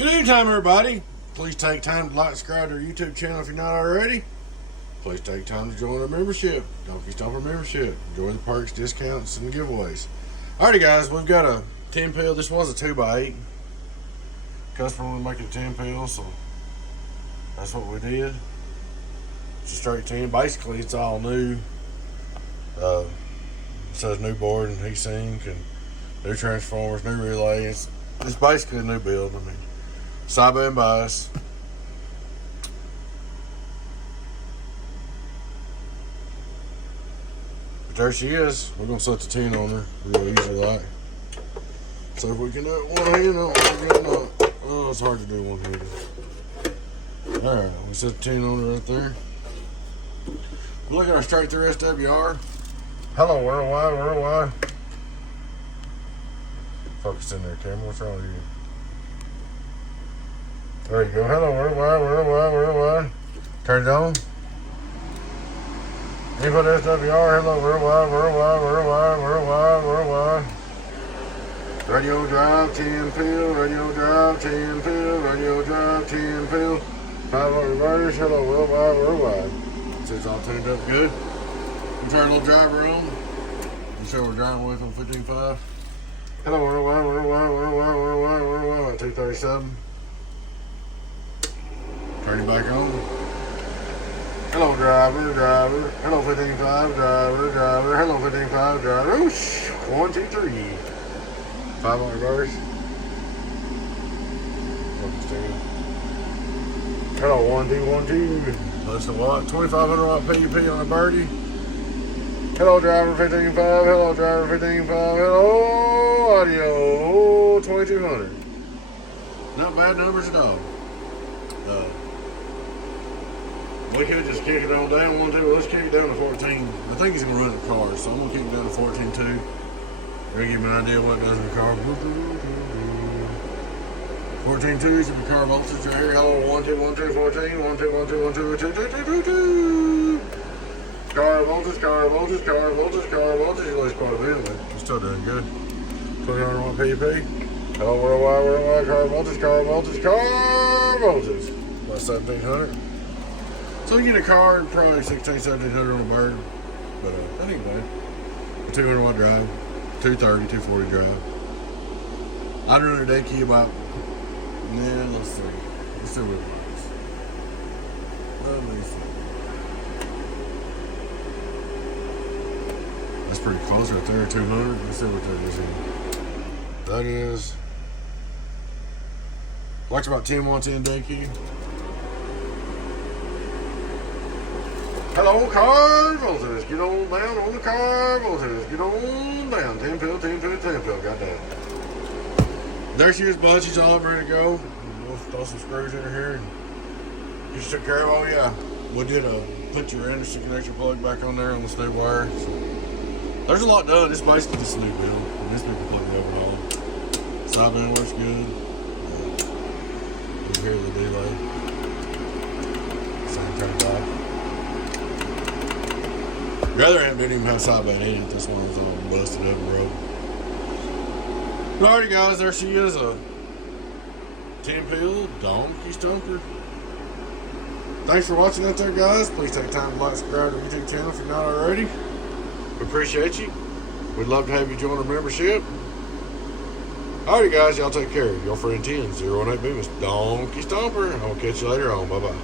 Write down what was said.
Good evening time, everybody. Please take time to like, subscribe to our YouTube channel if you're not already. Please take time to join our membership, Donkey Stomper membership. Enjoy the perks, discounts, and the giveaways. Alrighty guys, we've got a 10 pill. This was a 2x8. Customer wanted to make it a 10 pill, so that's what we did. It's a straight 10. Basically, it's all new. It says new board and heat sink and new transformers, new relay. It's basically a new build. I mean, sideband bias. But there she is. We're gonna set the 10 on her real easy like. So if we can do it one hand, oh, it's hard to do one handed. Alright, we set the 10 on her right there. We look at our straight through SWR. Hello worldwide, worldwide. Focus in there, camera. What's wrong with you? There you go. Hello worldwide, worldwide, worldwide. Turn it on. Input SWR. Hello worldwide, worldwide, worldwide, worldwide, worldwide. Radio drive 10 pill. Radio drive 10 pill. Radio drive 10 pill. 5-volt reverse. Hello worldwide, worldwide. So it's all tuned up good. We turn a little driver on. You show we're driving with on 15.5. Hello worldwide, worldwide, worldwide, worldwide, worldwide. 237. Turn it back on. Hello driver, driver. Hello 15.5, driver, driver. Hello 15.5, driver. Oosh. 1, 2, 3. 5-volt reverse. Hello 1, 2, 1, 2. Plus the watt. 2,500 watt PUP on a birdie. Hello driver 15.5. Hello driver 15.5. Hello audio 2,200. Not bad numbers at all. We could just kick it on down 1, 2. Let's kick it down to 14. I think he's gonna run the car, so I'm gonna kick it down to 14.2. You're gonna give me an idea what it does in the car. 14.2 is the car voltage right here. Hello 1, 2, 1, 2, 14. 1, 2, 1, 2, 1, 2, 2, 2, 2, 2, 2. Car voltage, car voltage, car voltage, car voltage. At least quite a bit of it. We're still doing good. 2,000 watt PUP. Hello worldwide, worldwide, car voltage, car voltage, car voltage. About 1,700. So you get a car, probably 1,600, 1,700 on a bird. But that ain't bad. A 200 watt drive, 230, 240 drive. I'd run a day key about, let's see. Let's see what it likes. Let me see. That's pretty close right there, 200. Let's see what that is in. That is, likes about 10 watts in day key. Hello, car voltage. Get on down on the car voltage. Get on down. 10 pill, 10 pill, 10 pill. Got that. There she is, bud. She's all ready to go. We'll throw some screws in her here. And just took care of, oh yeah. We did put your Anderson connector plug back on there on this new wire. So there's a lot done. It's basically just a new build. And this new completely overhauled. Sideband works good. You hear the delay. Same kind of vibe. The other amp didn't even have sideband in it. This one was all busted up and broke. Alrighty guys, there she is, a 10 pill Donkey Stomper. Thanks for watching out there guys. Please take time to like, subscribe to our YouTube channel if you're not already. We appreciate you. We'd love to have you join our membership. Alrighty guys, y'all take care. Your friend 10-018 Bemis, Donkey Stomper. I'll catch you later on. Bye bye.